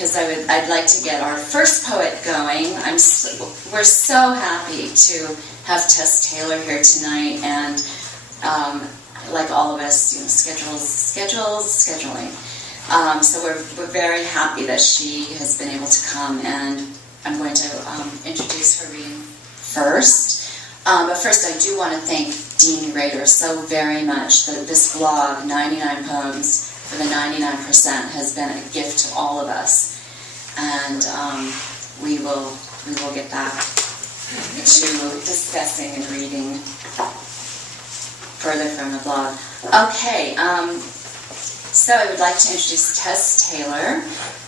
because I'd like to get our first poet going. We're so happy to have Tess Taylor here tonight, and like all of us, scheduling. So we're very happy that she has been able to come, and I'm going to introduce her reading first. But first, I do want to thank Dean Rader so very much. This blog, 99 Poems for the 99%, has been a gift to all of us, and we will get back to discussing and reading further from the blog. Okay, so I would like to introduce Tess Taylor,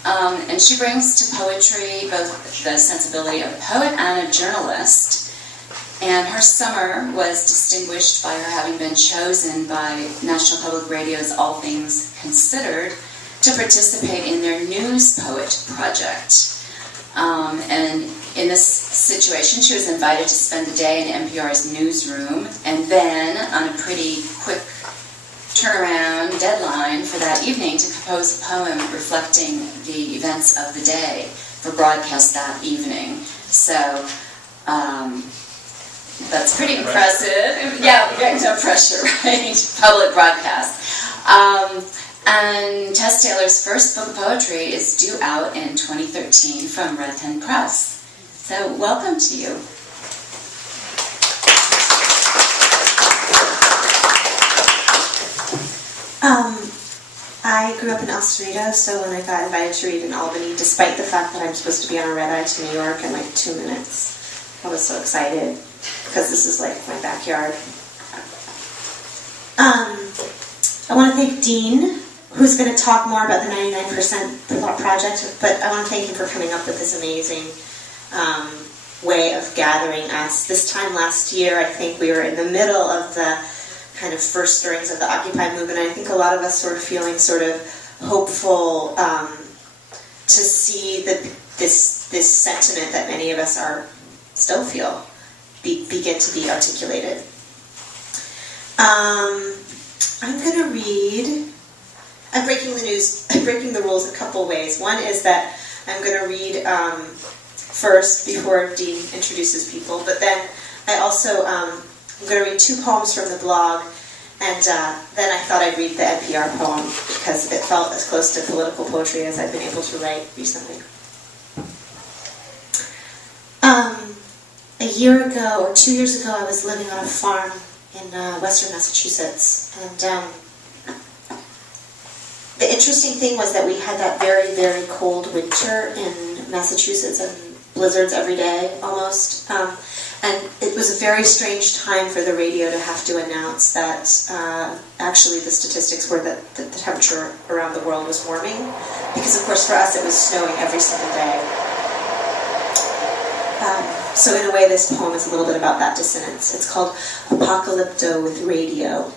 and she brings to poetry both the sensibility of a poet and a journalist. And her summer was distinguished by her having been chosen by National Public Radio's All Things Considered to participate in their News Poet project. And in this situation, she was invited to spend the day in NPR's newsroom, and then on a pretty quick turnaround deadline for that evening to compose a poem reflecting the events of the day for broadcast that evening. So, that's pretty impressive. Yeah, no pressure, right? Public broadcast. And Tess Taylor's first book of poetry is due out in 2013 from Red Hen Press. So welcome to you. I grew up in El Cerrito, so when I got invited to read in Albany, despite the fact that I'm supposed to be on a red-eye to New York in like 2 minutes, I was so excited, because this is like my backyard. I want to thank Dean, who's going to talk more about the 99% project, but I want to thank him for coming up with this amazing way of gathering us. This time last year, I think we were in the middle of the kind of first stirrings of the Occupy movement. I think a lot of us were feeling sort of hopeful to see this sentiment that many of us still feel begin to be articulated. I'm going to read. I'm breaking the rules a couple ways. One is that I'm going to read first before Dean introduces people, but then I also I'm going to read 2 poems from the blog, and then I thought I'd read the NPR poem because it felt as close to political poetry as I've been able to write recently. A year ago, or 2 years ago, I was living on a farm in western Massachusetts, and the interesting thing was that we had that very, very cold winter in Massachusetts, and blizzards every day, almost, and it was a very strange time for the radio to have to announce that actually the statistics were that the temperature around the world was warming, because of course for us it was snowing every single day. So in a way, this poem is a little bit about that dissonance. It's called Apocalypto with Radio.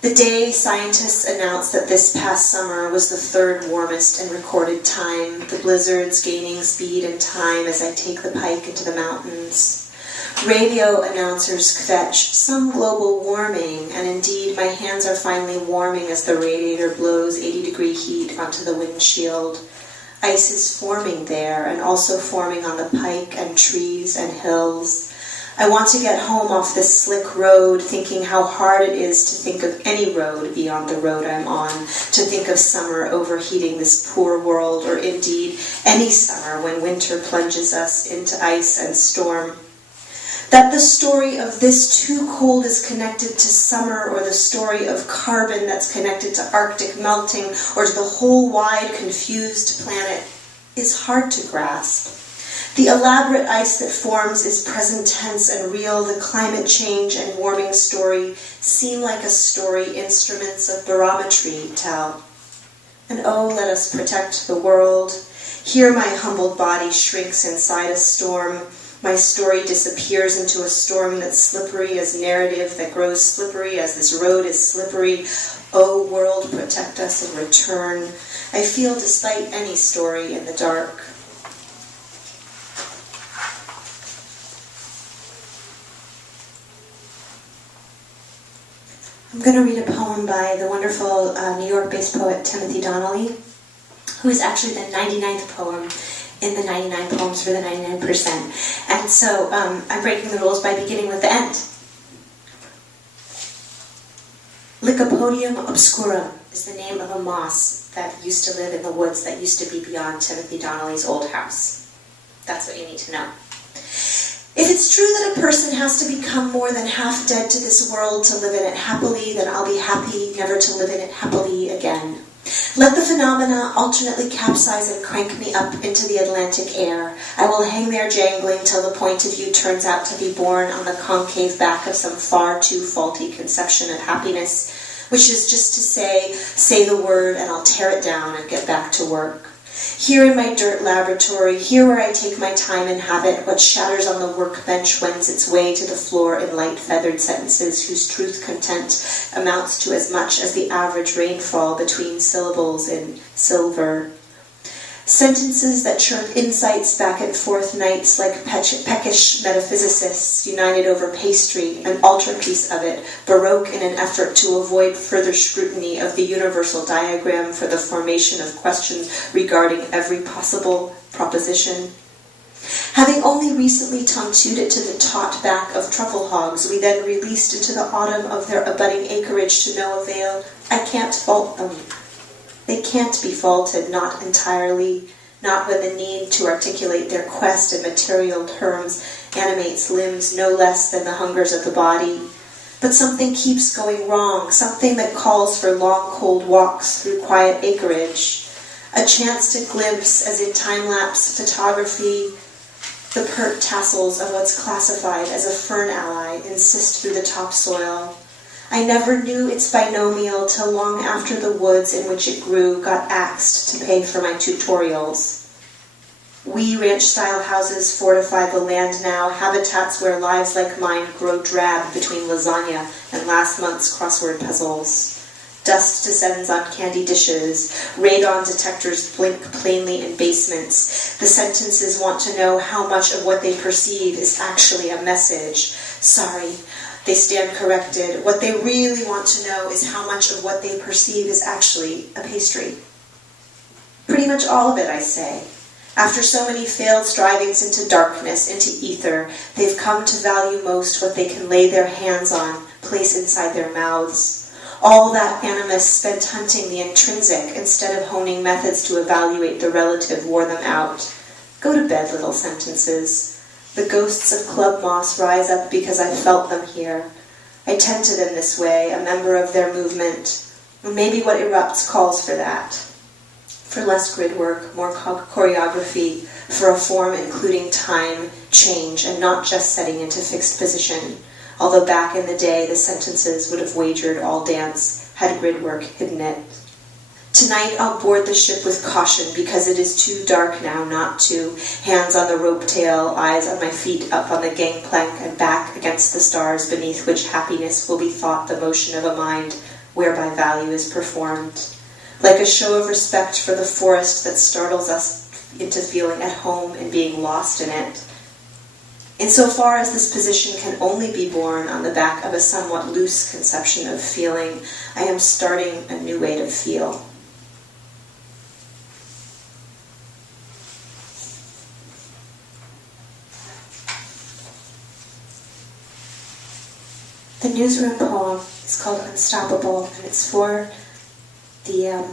The day scientists announced that this past summer was the 3rd warmest in recorded time, the blizzards gaining speed and time as I take the pike into the mountains. Radio announcers fetch some global warming, and indeed my hands are finally warming as the radiator blows 80-degree heat onto the windshield. Ice is forming there, and also forming on the pike and trees and hills. I want to get home off this slick road, thinking how hard it is to think of any road beyond the road I'm on, to think of summer overheating this poor world, or indeed any summer when winter plunges us into ice and storm. That the story of this too cold is connected to summer, or the story of carbon that's connected to Arctic melting, or to the whole wide confused planet, is hard to grasp. The elaborate ice that forms is present tense and real. The climate change and warming story seem like a story instruments of barometry tell. And oh, let us protect the world. Here my humbled body shrinks inside a storm. My story disappears into a storm that's slippery as narrative, that grows slippery as this road is slippery. Oh, world, protect us in return. I feel despite any story in the dark. I'm going to read a poem by the wonderful New York-based poet Timothy Donnelly, who is actually the 99th poem in the 99 poems for the 99%. And so I'm breaking the rules by beginning with the end. Lycopodium obscurum is the name of a moss that used to live in the woods that used to be beyond Timothy Donnelly's old house. That's what you need to know. If it's true that a person has to become more than half dead to this world to live in it happily, then I'll be happy never to live in it happily again. Let the phenomena alternately capsize and crank me up into the Atlantic air. I will hang there jangling till the point of view turns out to be born on the concave back of some far too faulty conception of happiness, which is just to say the word and I'll tear it down and get back to work. Here in my dirt laboratory, here where I take my time and habit, what shatters on the workbench wends its way to the floor in light feathered sentences whose truth content amounts to as much as the average rainfall between syllables in silver. Sentences that chirp insights back and forth nights like peckish metaphysicists united over pastry, an altarpiece of it, baroque in an effort to avoid further scrutiny of the universal diagram for the formation of questions regarding every possible proposition. Having only recently tongue-chewed it to the taut back of truffle hogs, we then released into the autumn of their abutting acreage to no avail. I can't fault them. They can't be faulted, not entirely, not when the need to articulate their quest in material terms animates limbs no less than the hungers of the body. But something keeps going wrong, something that calls for long, cold walks through quiet acreage, a chance to glimpse, as in time-lapse photography, the pert tassels of what's classified as a fern ally insist through the topsoil. I never knew its binomial till long after the woods in which it grew got axed to pay for my tutorials. We ranch-style houses fortify the land now, habitats where lives like mine grow drab between lasagna and last month's crossword puzzles. Dust descends on candy dishes. Radon detectors blink plainly in basements. The sentences want to know how much of what they perceive is actually a message. Sorry, they stand corrected. What they really want to know is how much of what they perceive is actually a pastry. Pretty much all of it, I say. After so many failed strivings into darkness, into ether, they've come to value most what they can lay their hands on, place inside their mouths. All that animus spent hunting the intrinsic instead of honing methods to evaluate the relative wore them out. Go to bed, little sentences. The ghosts of club moss rise up because I felt them here. I tend to them this way, a member of their movement. And maybe what erupts calls for that. For less grid work, more choreography, for a form including time, change, and not just setting into fixed position. Although back in the day, the sentences would have wagered all dance, had grid work hidden it. Tonight I'll board the ship with caution because it is too dark now not to. Hands on the rope tail, eyes on my feet up on the gangplank and back against the stars beneath which happiness will be thought the motion of a mind whereby value is performed. Like a show of respect for the forest that startles us into feeling at home and being lost in it. Insofar as this position can only be borne on the back of a somewhat loose conception of feeling, I am starting a new way to feel. The newsroom poem is called Unstoppable, and it's for the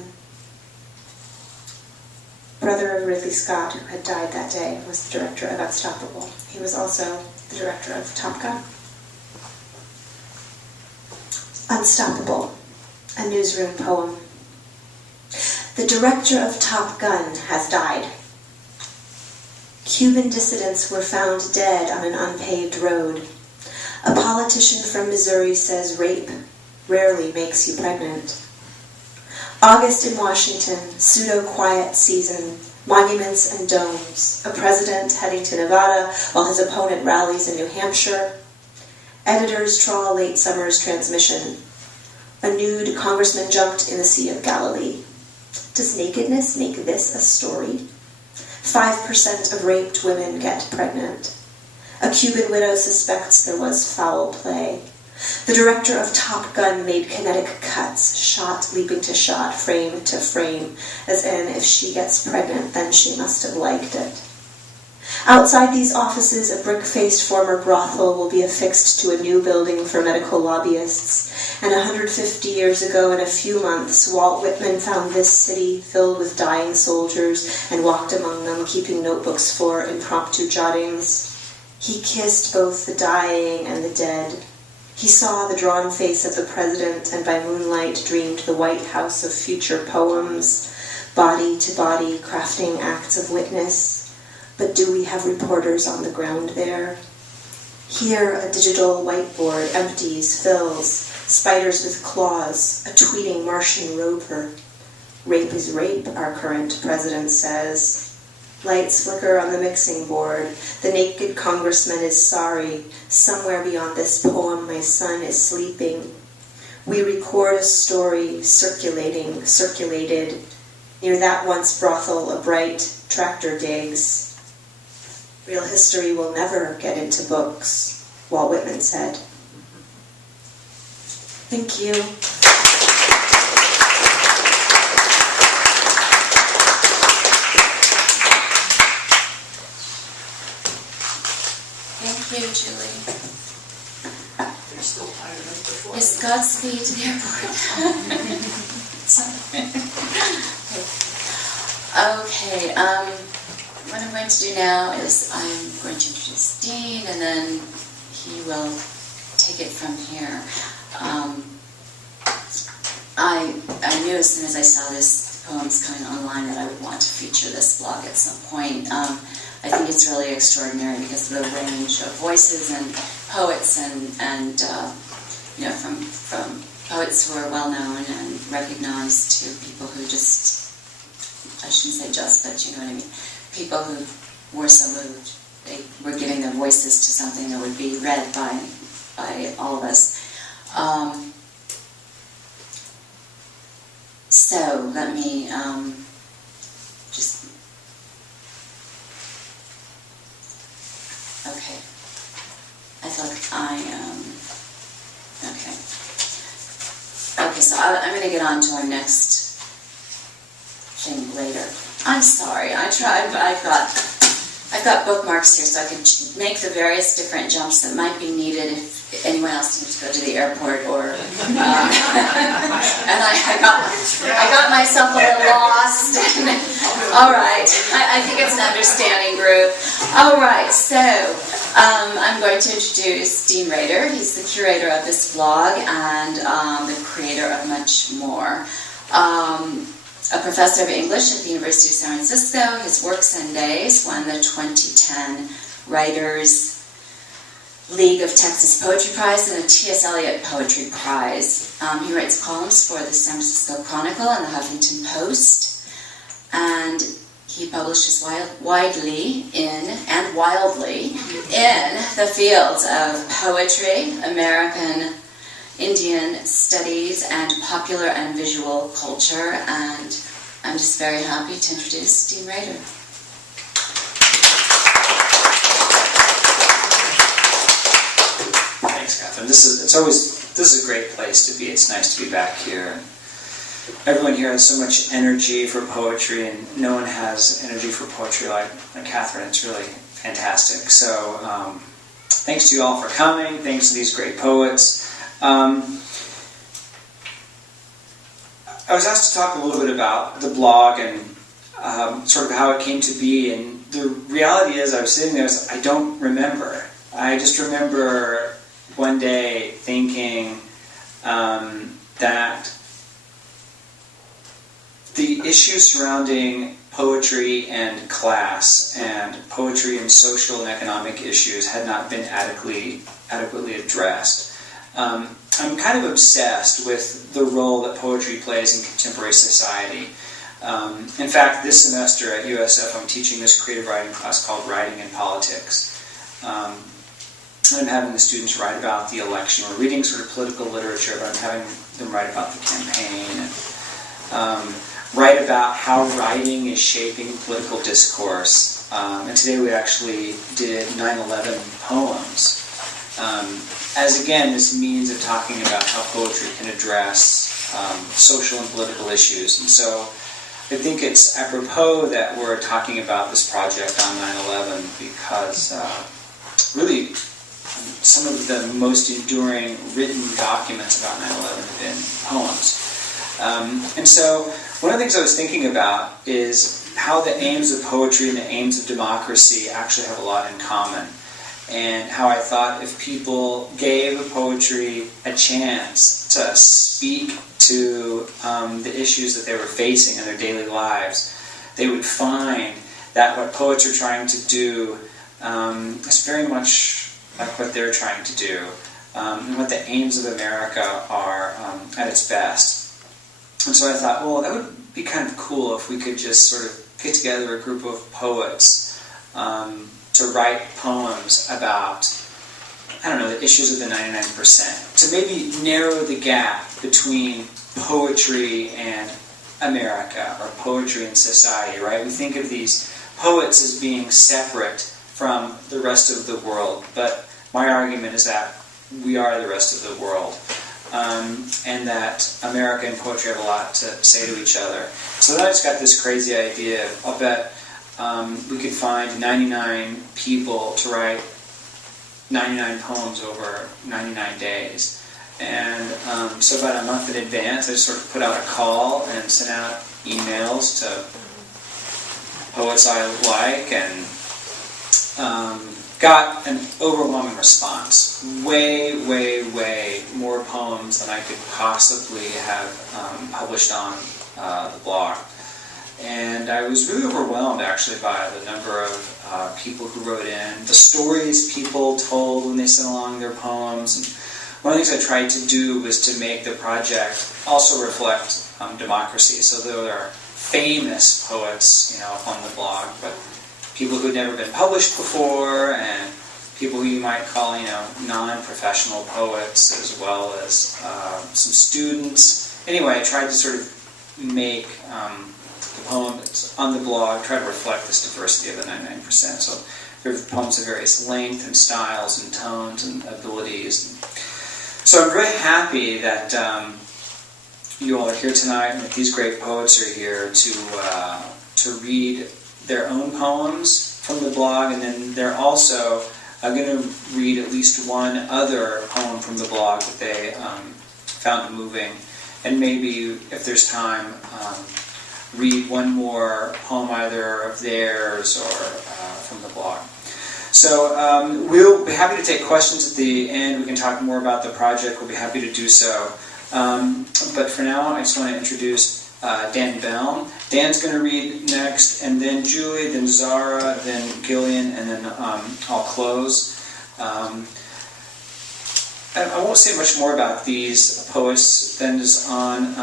brother of Ridley Scott, who had died that day and was the director of Unstoppable. He was also the director of Top Gun. Unstoppable, a newsroom poem. The director of Top Gun has died. Cuban dissidents were found dead on an unpaved road. A politician from Missouri says rape rarely makes you pregnant. August in Washington, pseudo-quiet season, monuments and domes, a president heading to Nevada while his opponent rallies in New Hampshire. Editors trawl late summer's transmission. A nude congressman jumped in the Sea of Galilee. Does nakedness make this a story? 5% of raped women get pregnant. A Cuban widow suspects there was foul play. The director of Top Gun made kinetic cuts, shot leaping to shot, frame to frame, as in if she gets pregnant, then she must have liked it. Outside these offices, a brick-faced former brothel will be affixed to a new building for medical lobbyists. And 150 years ago, in a few months, Walt Whitman found this city filled with dying soldiers and walked among them, keeping notebooks for impromptu jottings. He kissed both the dying and the dead. He saw the drawn face of the president, and by moonlight dreamed the White House of future poems, body to body, crafting acts of witness. But do we have reporters on the ground there? Here, a digital whiteboard empties, fills, spiders with claws, a tweeting Martian rover. Rape is rape, our current president says. Lights flicker on the mixing board. The naked congressman is sorry. Somewhere beyond this poem, my son is sleeping. We record a story, circulated. Near that once brothel, a bright tractor digs. Real history will never get into books, Walt Whitman said. Thank you. Thank you, Julie. They're still fired up before. Yes, Godspeed to the airport. Okay, what I'm going to do now is I'm going to introduce Dean, and then he will take it from here. I knew as soon as I saw this poems coming online that I would want to feature this blog at some point. I think it's really extraordinary because of the range of voices and poets and you know, from poets who are well known and recognized to people who just, I shouldn't say just, but you know what I mean. People who were so moved, they were giving their voices to something that would be read by all of us. So let me just, okay. I thought okay, so I'm going to get on to our next thing later. I'm sorry, I tried, but I've got bookmarks here so I can make the various different jumps that might be needed if anyone else needs to go to the airport or and I got myself a little lost. All right, I think it's an understanding group. All right, so I'm going to introduce Dean Rader. He's the curator of this blog and the creator of much more. A professor of English at the University of San Francisco, his works and days won the 2010 Writers League of Texas Poetry Prize and a T.S. Eliot Poetry Prize. He writes columns for the San Francisco Chronicle and the Huffington Post, and he publishes wildly in the fields of poetry, American Indian studies, and popular and visual culture, and I'm just very happy to introduce Dean Rader. Thanks, Catherine. This is a great place to be. It's nice to be back here. Everyone here has so much energy for poetry, and no one has energy for poetry like Catherine. It's really fantastic. So thanks to you all for coming. Thanks to these great poets. I was asked to talk a little bit about the blog and sort of how it came to be, and the reality is I was sitting there, I don't remember. I just remember one day thinking that the issues surrounding poetry and class and poetry and social and economic issues had not been adequately addressed. I'm kind of obsessed with the role that poetry plays in contemporary society. In fact, this semester at USF, I'm teaching this creative writing class called Writing and Politics. I'm having the students write about the election. We're reading sort of political literature, but I'm having them write about the campaign, and write about how writing is shaping political discourse. And today we actually did 9/11 poems. as again this means of talking about how poetry can address social and political issues. And so I think it's apropos that we're talking about this project on 9/11 because really some of the most enduring written documents about 9/11 have been poems. And so one of the things I was thinking about is how the aims of poetry and the aims of democracy actually have a lot in common. And how I thought if people gave poetry a chance to speak to the issues that they were facing in their daily lives, they would find that what poets are trying to do is very much like what they're trying to do, and what the aims of America are at its best. And so I thought, well, that would be kind of cool if we could just sort of get together a group of poets to write poems about, I don't know, the issues of the 99%, to maybe narrow the gap between poetry and America, or poetry and society, right? We think of these poets as being separate from the rest of the world, but my argument is that we are the rest of the world, and that America and poetry have a lot to say to each other. So then I just got this crazy idea. I'll bet we could find 99 people to write 99 poems over 99 days. And so about a month in advance, I just sort of put out a call and sent out emails to poets I like, and got an overwhelming response. Way, way, way more poems than I could possibly have published on the blog. And I was really overwhelmed, actually, by the number of people who wrote in, the stories people told when they sent along their poems. And one of the things I tried to do was to make the project also reflect democracy. So there are famous poets, on the blog, but people who'd never been published before, and people who you might call, non-professional poets, as well as some students. Anyway, I tried to sort of make the poem that's on the blog try to reflect this diversity of the 99%. So there are poems of various length and styles and tones and abilities. So I'm very happy that you all are here tonight, and that these great poets are here to read their own poems from the blog, and then they're also going to read at least one other poem from the blog that they found moving, and maybe, if there's time, read one more poem either of theirs or from the blog. So we'll be happy to take questions at the end. We can talk more about the project. We'll be happy to do so. But for now, I just want to introduce Dan Bellm. Dan's going to read next, and then Julie, then Zara, then Gillian, and then I'll close. I won't say much more about these poets than is on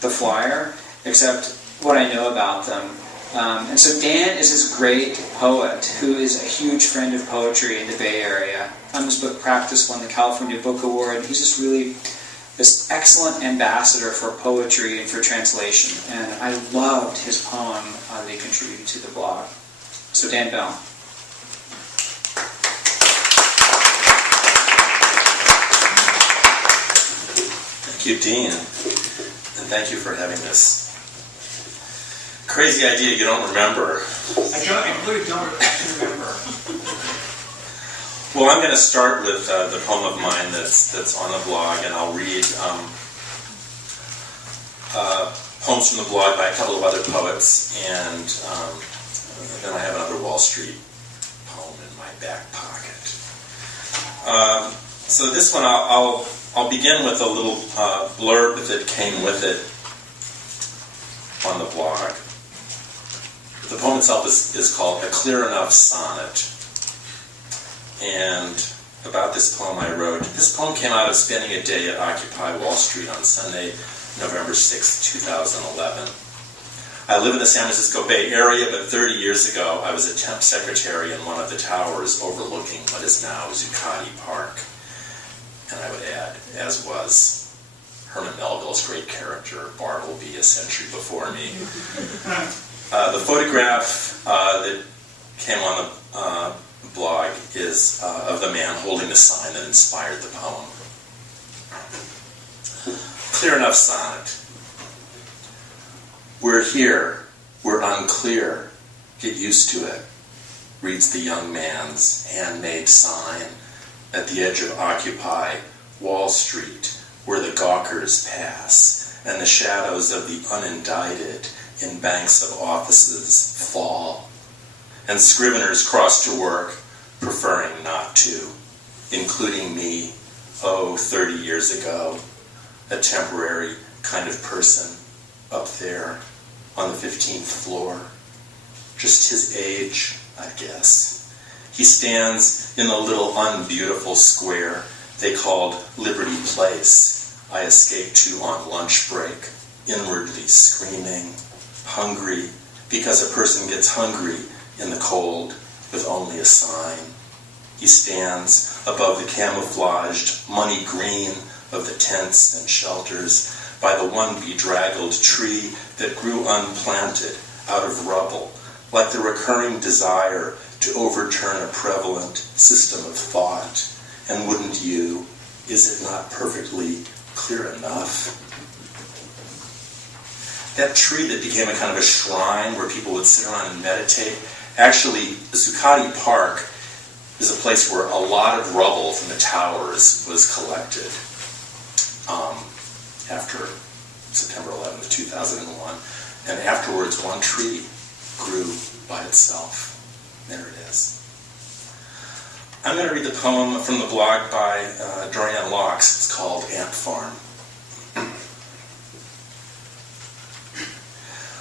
the flyer, except what I know about them. And so Dan is this great poet who is a huge friend of poetry in the Bay Area. His book Practice won the California Book Award. He's just really this excellent ambassador for poetry and for translation. And I loved his poem that he contributed to the blog. So Dan Bellm. Thank you, Dean. And thank you for having this crazy idea you don't remember. I completely don't remember. Well, I'm going to start with the poem of mine that's on the blog, and I'll read poems from the blog by a couple of other poets, and then I have another Wall Street poem in my back pocket. So this one, I'll begin with a little blurb that came with it on the blog. The poem itself is called A Clear Enough Sonnet. And about this poem I wrote, this poem came out of spending a day at Occupy Wall Street on Sunday, November 6, 2011. I live in the San Francisco Bay Area, but 30 years ago I was a temp secretary in one of the towers overlooking what is now Zuccotti Park. And I would add, as was Herman Melville's great character, Bartleby, a century before me. The photograph that came on the blog is of the man holding the sign that inspired the poem. Clear enough sonnet. We're here, we're unclear, get used to it, reads the young man's handmade sign at the edge of Occupy Wall Street, where the gawkers pass and the shadows of the unindicted in banks of offices fall, and scriveners cross to work, preferring not to, including me, 30 years ago, a temporary kind of person up there on the 15th floor. Just his age, I guess. He stands in the little unbeautiful square they called Liberty Place I escaped to on lunch break, inwardly screaming, hungry, because a person gets hungry in the cold with only a sign. He stands above the camouflaged money green of the tents and shelters by the one bedraggled tree that grew unplanted out of rubble, like the recurring desire to overturn a prevalent system of thought. And wouldn't you? Is it not perfectly clear enough? That tree that became a kind of a shrine where people would sit around and meditate, actually, Zuccotti Park is a place where a lot of rubble from the towers was collected after September 11th, 2001. And afterwards, one tree grew by itself. There it is. I'm going to read the poem from the blog by Dorian Locks. It's called Ant Farm.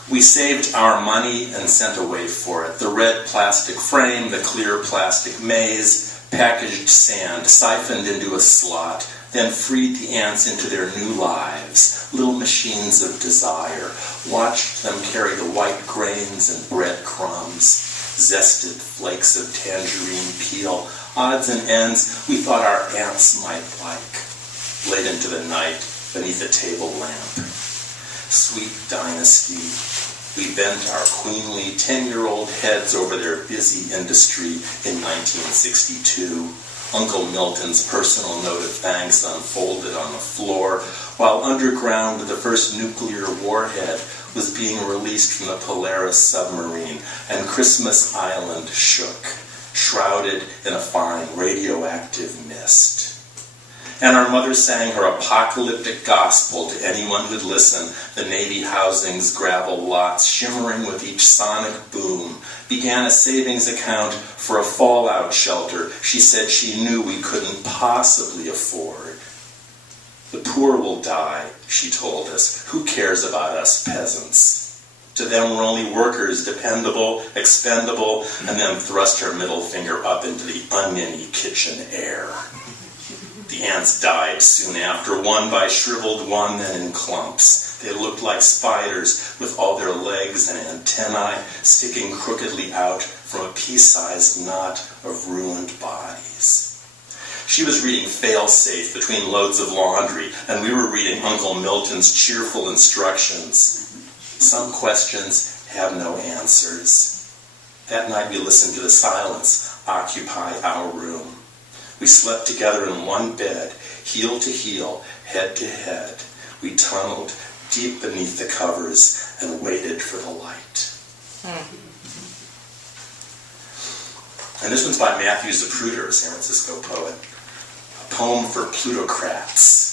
We saved our money and sent away for it. The red plastic frame, the clear plastic maze, packaged sand, siphoned into a slot, then freed the ants into their new lives, little machines of desire, watched them carry the white grains and bread crumbs, zested flakes of tangerine peel, odds and ends we thought our ants might like, late into the night beneath a table lamp. Sweet dynasty, we bent our queenly 10-year-old heads over their busy industry in 1962. Uncle Milton's personal note of thanks unfolded on the floor, while underground the first nuclear warhead was being released from the Polaris submarine, and Christmas Island shook, shrouded in a fine radioactive mist. And our mother sang her apocalyptic gospel to anyone who'd listen, the Navy housing's gravel lots shimmering with each sonic boom, began a savings account for a fallout shelter she said she knew we couldn't possibly afford. The poor will die, she told us. Who cares about us peasants? To them we're only workers, dependable, expendable, and then thrust her middle finger up into the oniony kitchen air. The ants died soon after, one by shriveled, one then in clumps. They looked like spiders with all their legs and antennae sticking crookedly out from a pea-sized knot of ruined bodies. She was reading Failsafe between loads of laundry, and we were reading Uncle Milton's cheerful instructions. Some questions have no answers. That night we listened to the silence occupy our room. We slept together in one bed, heel to heel, head to head. We tunneled deep beneath the covers and waited for the light. And this one's by Matthew Zapruder, a San Francisco poet. A poem for plutocrats.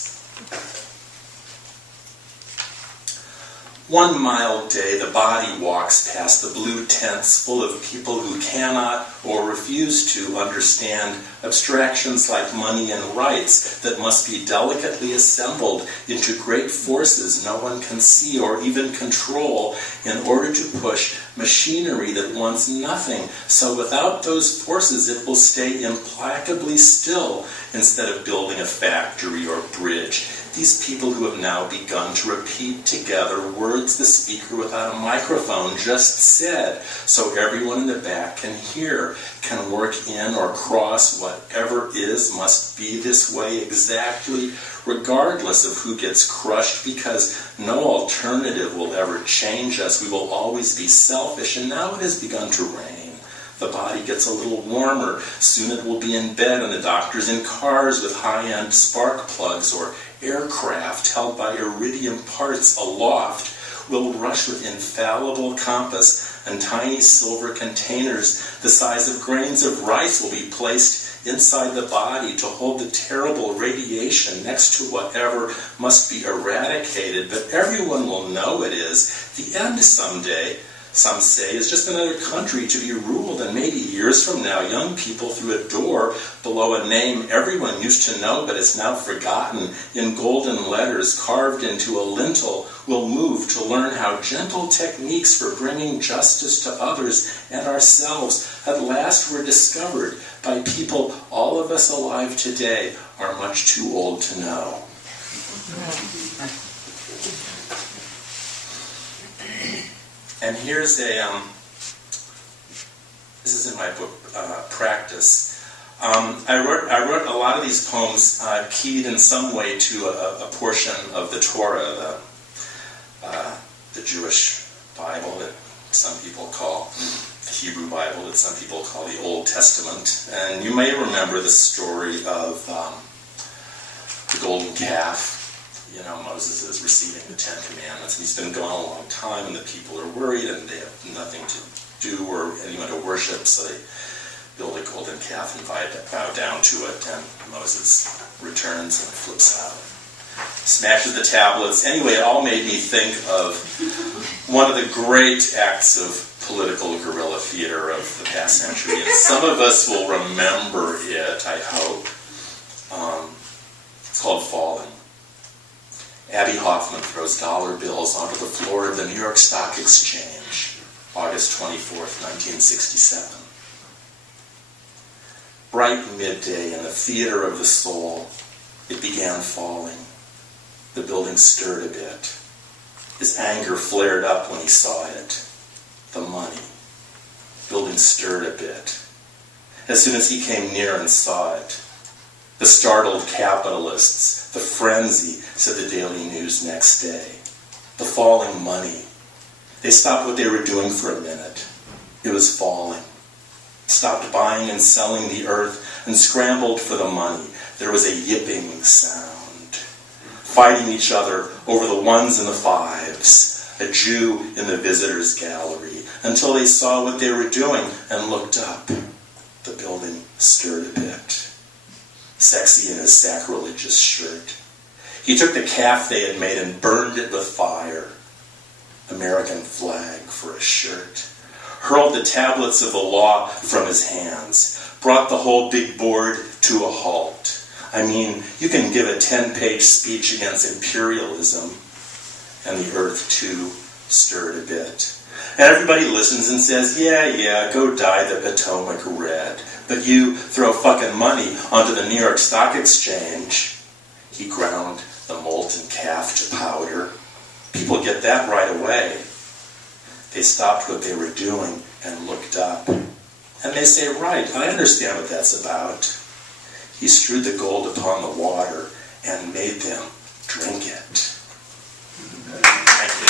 One mild day, the body walks past the blue tents full of people who cannot or refuse to understand abstractions like money and rights that must be delicately assembled into great forces no one can see or even control in order to push machinery that wants nothing. So without those forces, it will stay implacably still instead of building a factory or bridge. These people who have now begun to repeat together words the speaker without a microphone just said, so everyone in the back can hear, can work in or cross whatever is must be this way exactly, regardless of who gets crushed, because no alternative will ever change us. We will always be selfish, and now it has begun to rain. The body gets a little warmer. Soon it will be in bed and the doctor's in cars with high-end spark plugs, or aircraft held by iridium parts aloft will rush with infallible compass, and tiny silver containers the size of grains of rice will be placed inside the body to hold the terrible radiation next to whatever must be eradicated. But everyone will know it is. The end someday, some say, is just another country to be ruled, and maybe years from now, young people through a door below a name everyone used to know but is now forgotten, in golden letters carved into a lintel, will move to learn how gentle techniques for bringing justice to others and ourselves at last were discovered by people all of us alive today are much too old to know. And here's a, this is in my book, Practice. I wrote a lot of these poems keyed in some way to a portion of the Torah, the Jewish Bible that some people call the Hebrew Bible, that some people call the Old Testament. And you may remember the story of the golden calf. You know, Moses is receiving the Ten Commandments, and he's been gone a long time, and the people are worried, and they have nothing to do or anyone to worship, so they build a golden calf and bow down to it, and Moses returns and flips out, smashes the tablets. Anyway, it all made me think of one of the great acts of political guerrilla theater of the past century, and some of us will remember it, I hope. It's called Falling. Abby Hoffman throws dollar bills onto the floor of the New York Stock Exchange, August 24th, 1967. Bright midday in the theater of the soul, it began falling. The building stirred a bit. His anger flared up when he saw it. The money. Building stirred a bit. As soon as he came near and saw it, the startled capitalists, the frenzy, said the Daily News next day. The falling money. They stopped what they were doing for a minute. It was falling. Stopped buying and selling the earth and scrambled for the money. There was a yipping sound. Fighting each other over the ones and the fives. A Jew in the visitors' gallery. Until they saw what they were doing and looked up. The building stirred a bit. Sexy in his sacrilegious shirt. He took the calf they had made and burned it with fire. American flag for a shirt. Hurled the tablets of the law from his hands. Brought the whole big board to a halt. I mean, you can give a 10-page speech against imperialism, and the earth too stirred a bit. And everybody listens and says, yeah, go dye the Potomac red. But you throw fucking money onto the New York Stock Exchange. He ground the molten calf to powder. People get that right away. They stopped what they were doing and looked up. And they say, right, I understand what that's about. He strewed the gold upon the water and made them drink it. Thank you.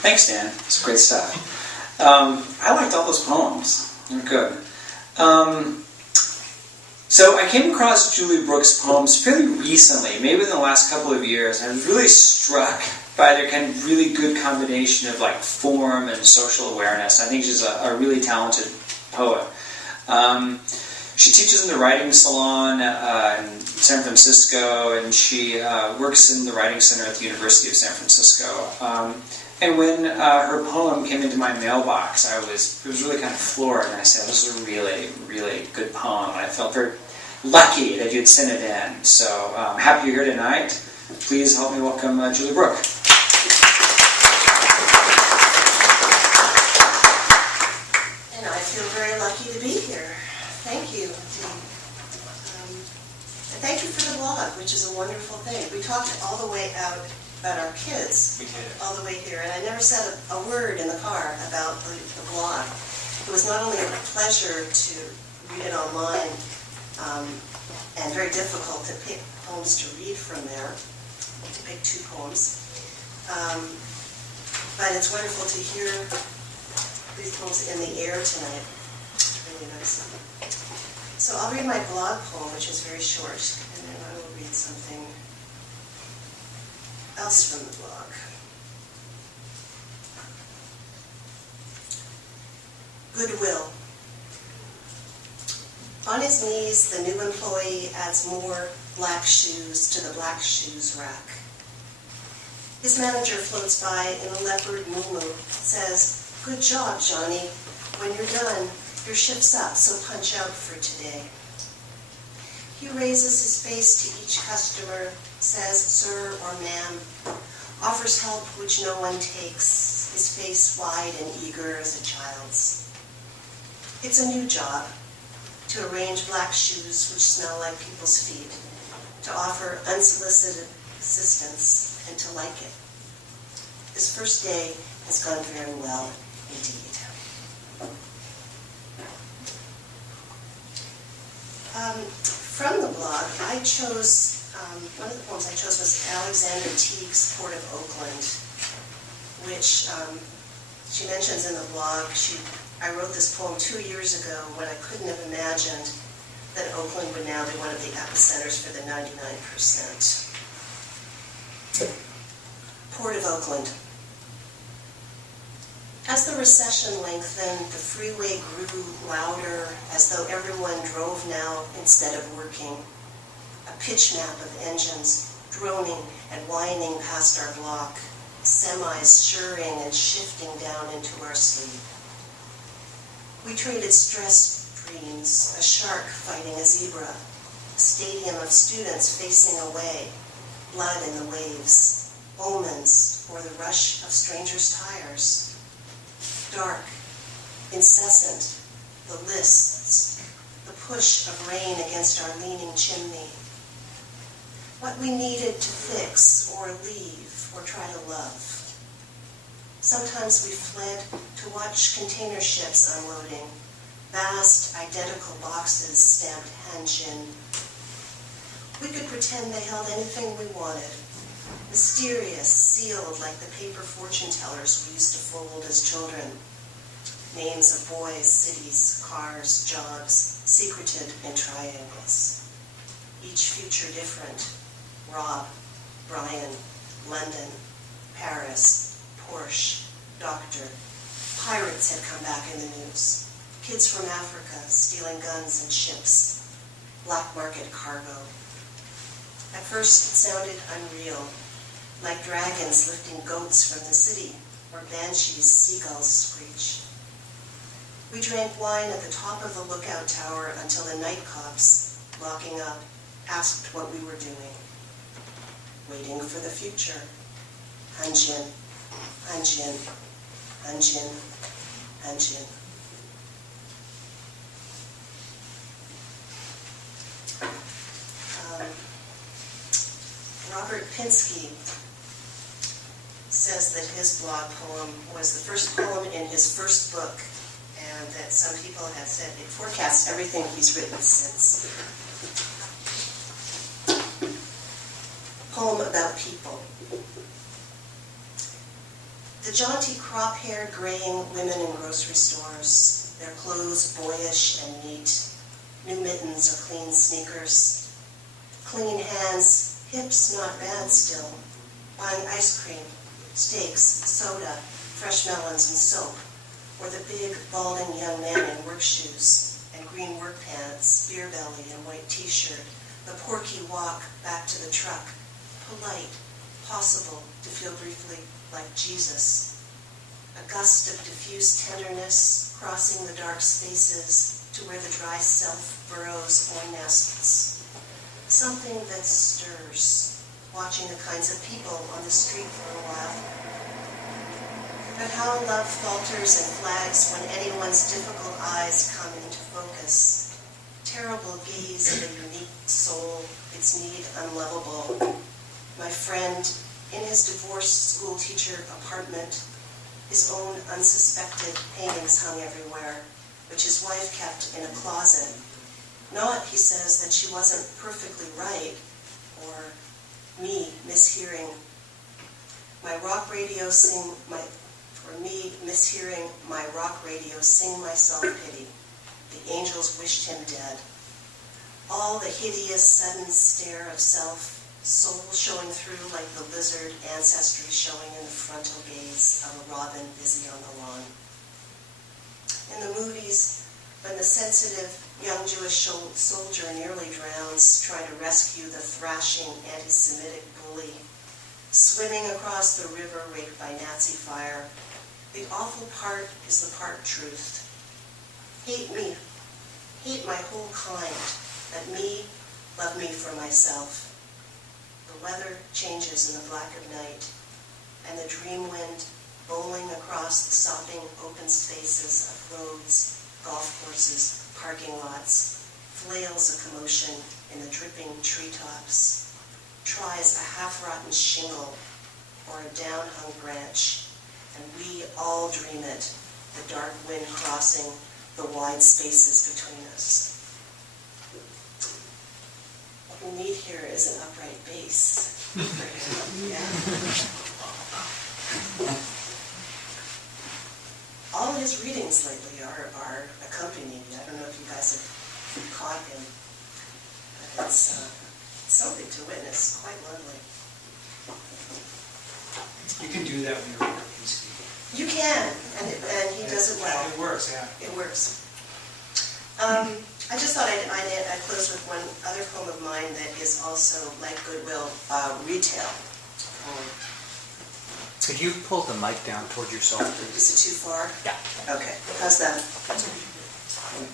Thanks, Dan. It's great stuff. I liked all those poems. They're good. So I came across Julie Bruck's poems fairly recently, maybe in the last couple of years. I was really struck by their kind of really good combination of like form and social awareness. I think she's a really talented poet. She teaches in the writing salon in San Francisco, and she works in the writing center at the University of San Francisco. And when her poem came into my mailbox, it was really kind of floored, and I said, this is a really, really good poem, and I felt very lucky that you'd sent it in. So I'm happy you're here tonight. Please help me welcome Julie Bruck. And I feel very lucky to be here. Thank you, Dean. And thank you for the blog, which is a wonderful thing. We talked all the way out about our kids, all the way here, and I never said a word in the car about the blog. It was not only a pleasure to read it online, and very difficult to pick poems to read from there. To pick 2 poems. But it's wonderful to hear these poems in the air tonight. It's really nice. So I'll read my blog poem, which is very short, and then I will read something else from the blog. Goodwill. On his knees, the new employee adds more black shoes to the black shoes rack. His manager floats by in a leopard muumuu, says, "Good job, Johnny. When you're done, your shift's up, so punch out for today." He raises his face to each customer, says, "Sir" or "Ma'am," offers help which no one takes, his face wide and eager as a child's. It's a new job, to arrange black shoes which smell like people's feet, to offer unsolicited assistance, and to like it. This first day has gone very well indeed. From the blog, I chose, one of the poems I chose was Alexander Teague's Port of Oakland, which she mentions in the blog. I wrote this poem 2 years ago when I couldn't have imagined that Oakland would now be one of the epicenters for the 99%. Port of Oakland. As the recession lengthened, the freeway grew louder as though everyone drove now instead of working. A pitch map of engines droning and whining past our block, semis shirring and shifting down into our sleep. We traded stressed dreams, a shark fighting a zebra, a stadium of students facing away, blood in the waves, omens or the rush of strangers' tires. Dark, incessant, the lists, the push of rain against our leaning chimney. What we needed to fix or leave or try to love. Sometimes we fled to watch container ships unloading, vast, identical boxes stamped Hanjin. We could pretend they held anything we wanted, mysterious, sealed like the paper fortune tellers we used to fold as children. Names of boys, cities, cars, jobs, secreted in triangles. Each future different. Rob, Brian, London, Paris, Porsche, Doctor. Pirates had come back in the news. Kids from Africa stealing guns and ships. Black market cargo. At first it sounded unreal, like dragons lifting goats from the city, or banshees seagulls screech. We drank wine at the top of the lookout tower until the night cops, locking up, asked what we were doing. Waiting for the future. Hanjin, Hanjin, Hanjin, Hanjin. Robert Pinsky says that his blog poem was the first poem in his first book, and that some people have said it forecasts everything he's written since. Poem about people. The jaunty crop-haired graying women in grocery stores, their clothes boyish and neat, new mittens or clean sneakers, clean hands, hips not bad still, buying ice cream, steaks, soda, fresh melons and soap, or the big, balding young man in work shoes and green work pants, beer belly and white t-shirt, the porky walk back to the truck, polite, possible to feel briefly like Jesus. A gust of diffuse tenderness crossing the dark spaces to where the dry self burrows or nests. Something that stirs, watching the kinds of people on the street for a while. But how love falters and flags when anyone's difficult eyes come into focus. Terrible gaze of a unique soul, its need unlovable. My friend, in his divorced school teacher apartment, his own unsuspected paintings hung everywhere, which his wife kept in a closet. Not, he says, that she wasn't perfectly right, or my rock radio sing my, for me, mishearing my rock radio sing my self-pity. The angels wished him dead. All the hideous sudden stare of self, soul showing through like the lizard ancestry showing in the frontal gaze of a robin busy on the lawn. In the movies, when the sensitive young Jewish soldier nearly drowns trying to rescue the thrashing anti-Semitic bully, swimming across the river raked by Nazi fire, the awful part is the part truth. Hate me, hate my whole kind, but me, love me for myself. The weather changes in the black of night, and the dream wind bowling across the sopping open spaces of roads, golf courses, parking lots, flails a commotion in the dripping treetops, tries a half-rotten shingle or a down-hung branch, and we all dream it, the dark wind crossing the wide spaces between us. What we need here is an upright bass. Yeah. All his readings lately are accompanied. I don't know if you guys have caught him, but it's something to witness, quite lovely. You can do that when you're reading Kapinski. You can, and he does it well. It works, yeah. It works. I just thought I'd close with one other poem of mine that is also, like Goodwill, retail. Could you pull the mic down toward yourself, please? Is it too far? Yeah. Okay, how's that?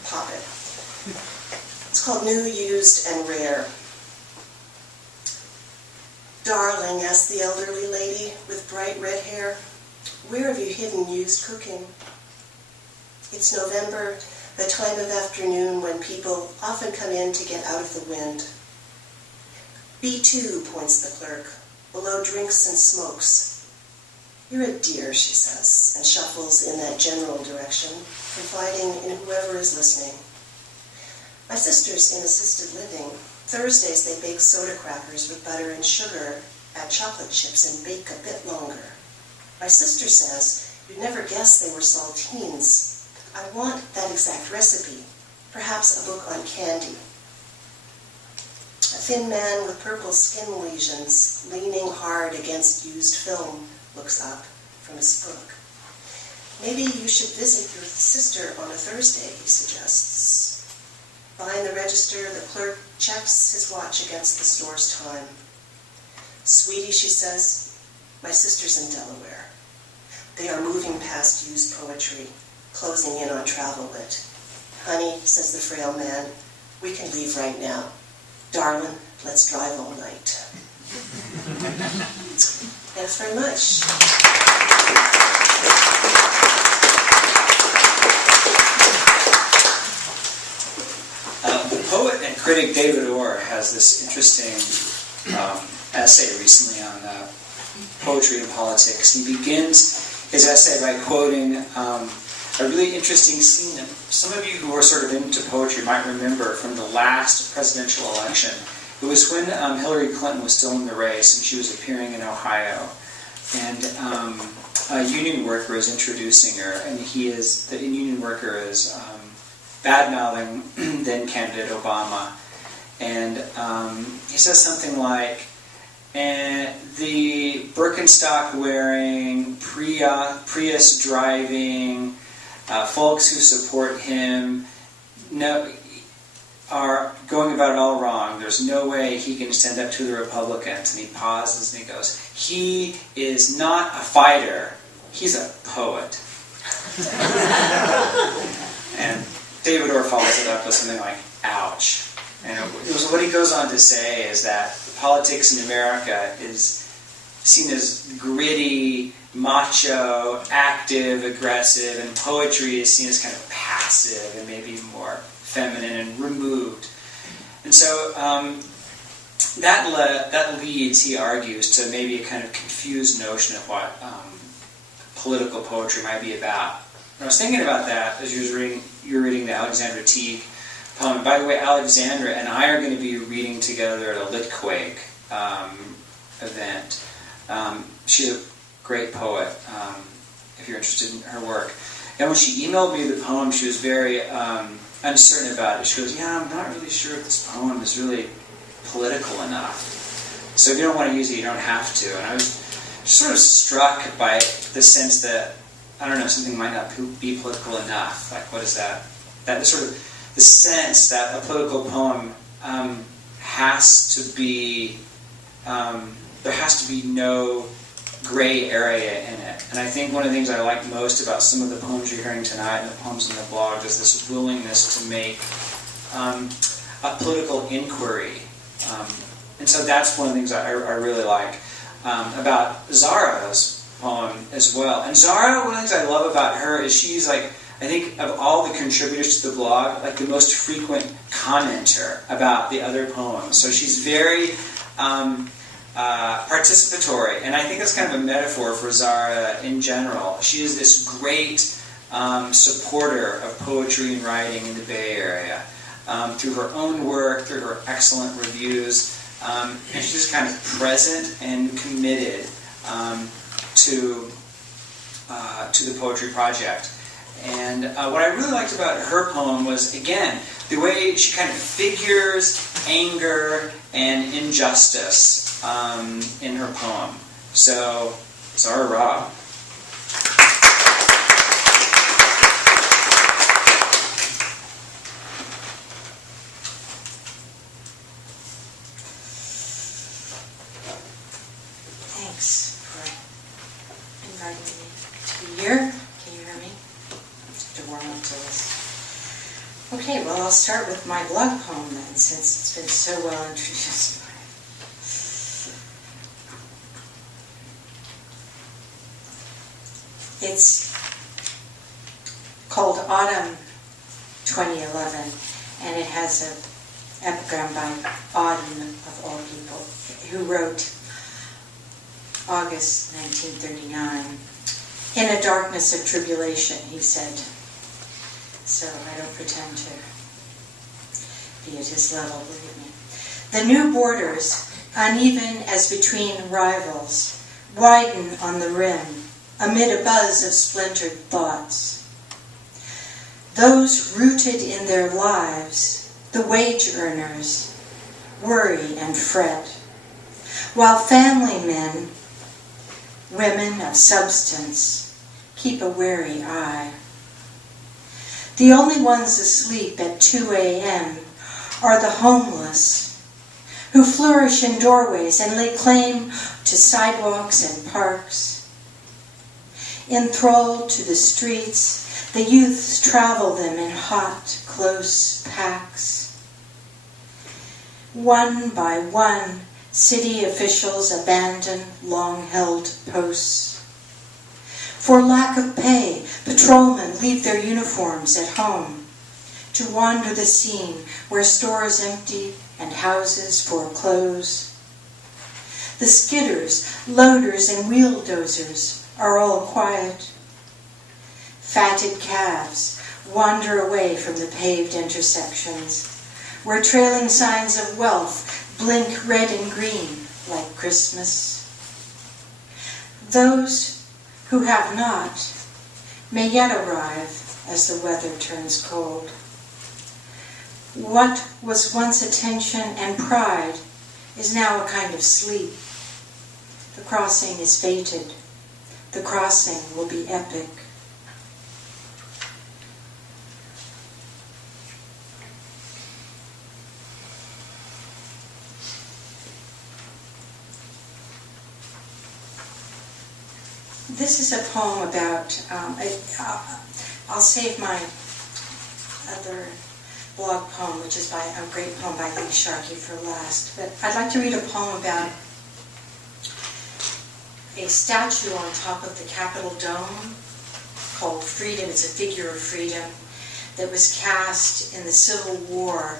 Pop it. It's called New, Used, and Rare. Darling, asked the elderly lady with bright red hair, where have you hidden used cooking? It's November, the time of afternoon when people often come in to get out of the wind. B2, points the clerk, below drinks and smokes. You're a dear, she says, and shuffles in that general direction, confiding in whoever is listening. My sister's in assisted living. Thursdays they bake soda crackers with butter and sugar, add chocolate chips, and bake a bit longer. My sister says, you'd never guess they were saltines. I want that exact recipe, perhaps a book on candy. A thin man with purple skin lesions, leaning hard against used film, looks up from his book. Maybe you should visit your sister on a Thursday, he suggests. Behind the register, the clerk checks his watch against the store's time. Sweetie, she says, my sister's in Delaware. They are moving past used poetry, closing in on travel lit. Honey, says the frail man, we can leave right now. Darling, let's drive all night. Thanks very much. The poet and critic David Orr has this interesting essay recently on poetry and politics. He begins his essay by quoting a really interesting scene that some of you who are sort of into poetry might remember from the last presidential election. It was when Hillary Clinton was still in the race and she was appearing in Ohio. And a union worker is introducing her, and the union worker is bad-mouthing then-candidate Obama. And he says something like, the Birkenstock-wearing, Prius-driving folks who support him are going about it all wrong. There's no way he can stand up to the Republicans. And he pauses and he goes, he is not a fighter, he's a poet. And David Orr follows it up with something like, ouch. And what he goes on to say is that politics in America is seen as gritty, macho, active, aggressive, and poetry is seen as kind of passive and maybe more feminine and removed. And so that leads, he argues, to maybe a kind of confused notion of what political poetry might be about. And I was thinking about that as you were reading the Alexandra Teague poem. By the way, Alexandra and I are going to be reading together at a Litquake event. She's great poet, if you're interested in her work. And when she emailed me the poem, she was very uncertain about it. She goes, yeah, I'm not really sure if this poem is really political enough. So if you don't want to use it, you don't have to. And I was sort of struck by the sense that, I don't know, something might not be political enough. Like, what is that? That sort of the sense that a political poem has to be, there has to be no gray area in it. And I think one of the things I like most about some of the poems you're hearing tonight and the poems in the blog is this willingness to make a political inquiry. And so that's one of the things I really like about Zara's poem as well. And Zara, one of the things I love about her is she's like, I think of all the contributors to the blog, like the most frequent commenter about the other poems. So she's very participatory, and I think that's kind of a metaphor for Zara in general. She is this great supporter of poetry and writing in the Bay Area through her own work, through her excellent reviews, and she's just kind of present and committed to the poetry project. And what I really liked about her poem was, again, the way she kind of figures anger and injustice in her poem. So, Zara Raab. Thanks for inviting me to be here. Can you hear me? To warm up to this. Okay, well, I'll start with my blog poem then, since it's been so well introduced. It's called Autumn 2011, and it has an epigram by Auden, of all people, who wrote August 1939. In a darkness of tribulation, he said. So I don't pretend to be at his level, believe me. The new borders, uneven as between rivals, widen on the rim, amid a buzz of splintered thoughts. Those rooted in their lives, the wage earners, worry and fret, while family men, women of substance, keep a wary eye. The only ones asleep at 2 a.m. are the homeless, who flourish in doorways and lay claim to sidewalks and parks. Enthralled to the streets, the youths travel them in hot, close packs. One by one, city officials abandon long-held posts. For lack of pay, patrolmen leave their uniforms at home to wander the scene where stores empty and houses foreclose. The skidders, loaders, and wheel dozers are all quiet. Fatted calves wander away from the paved intersections, where trailing signs of wealth blink red and green like Christmas. Those who have not may yet arrive as the weather turns cold. What was once attention and pride is now a kind of sleep. The crossing is fated. The crossing will be epic. This is a poem about, I'll save my other blog poem, which is by a great poem by Lee Sharkey, for last. But I'd like to read a poem about a statue on top of the Capitol Dome called Freedom. It's a figure of freedom that was cast in the Civil War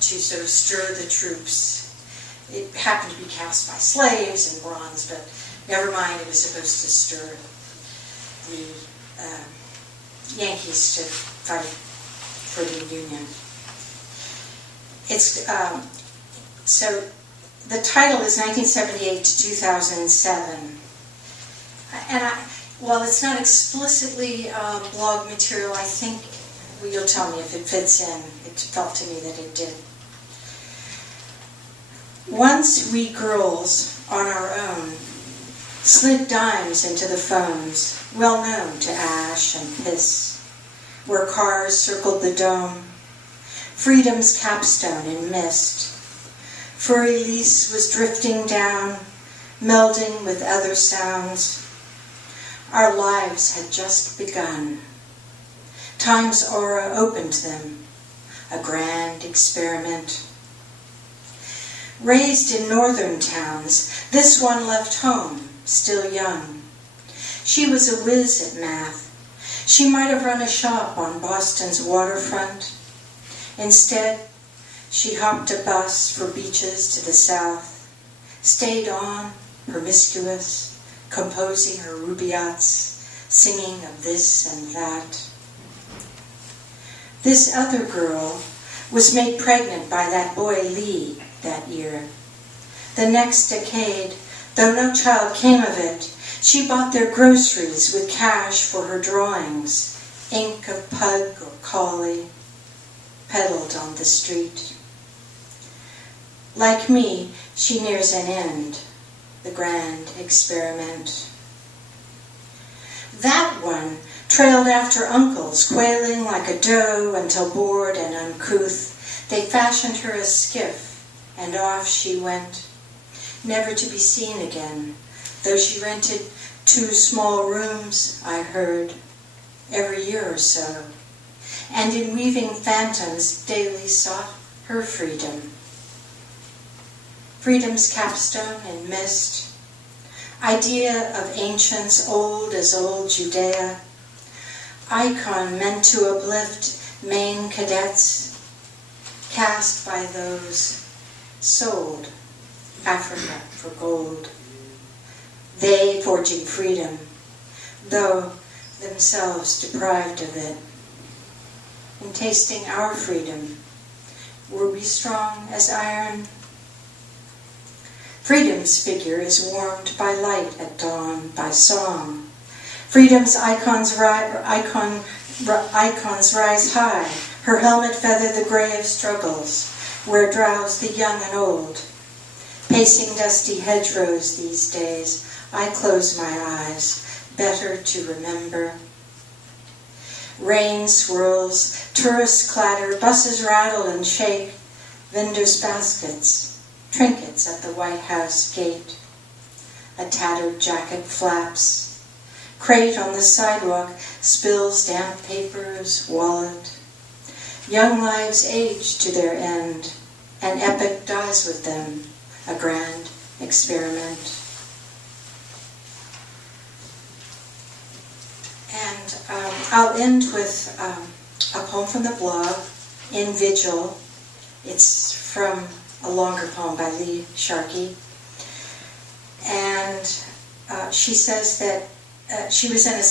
to sort of stir the troops. It happened to be cast by slaves in bronze, but never mind, it was supposed to stir the Yankees to fight for the Union. It's so the title is 1978 to 2007. While it's not explicitly blog material, I think, well, you'll tell me if it fits in. It felt to me that it did. Once we girls, on our own, slid dimes into the phones, well known to ash and piss, where cars circled the dome, freedom's capstone in mist. Furry lease was drifting down, melding with other sounds. Our lives had just begun. Time's aura opened them, a grand experiment. Raised in northern towns, this one left home, still young. She was a whiz at math. She might have run a shop on Boston's waterfront. Instead, she hopped a bus for beaches to the south, stayed on, promiscuous, composing her rubaiyats, singing of this and that. This other girl was made pregnant by that boy Lee that year. The next decade, though no child came of it, she bought their groceries with cash for her drawings, ink of pug or collie, peddled on the street. Like me, she nears an end, the grand experiment. That one trailed after uncles, quailing like a doe until bored and uncouth, they fashioned her a skiff, and off she went, never to be seen again, though she rented 2 small rooms, I heard, every year or so, and in weaving phantoms daily sought her freedom. Freedom's capstone in mist, idea of ancients old as old Judea, icon meant to uplift Maine cadets, cast by those sold Africa for gold. They forging freedom, though themselves deprived of it. In tasting our freedom, were we strong as iron? Freedom's figure is warmed by light at dawn, by song. Freedom's icons rise high. Her helmet feather the gray of struggles, where drowse the young and old. Pacing dusty hedgerows these days, I close my eyes, better to remember. Rain swirls, tourists clatter, buses rattle and shake, vendors' baskets, trinkets at the White House gate. A tattered jacket flaps. Crate on the sidewalk spills damp papers, wallet. Young lives age to their end. An epic dies with them, a grand experiment. And I'll end with a poem from the blog, In Vigil. It's from a longer poem by Lee Sharkey. And she says that she was in a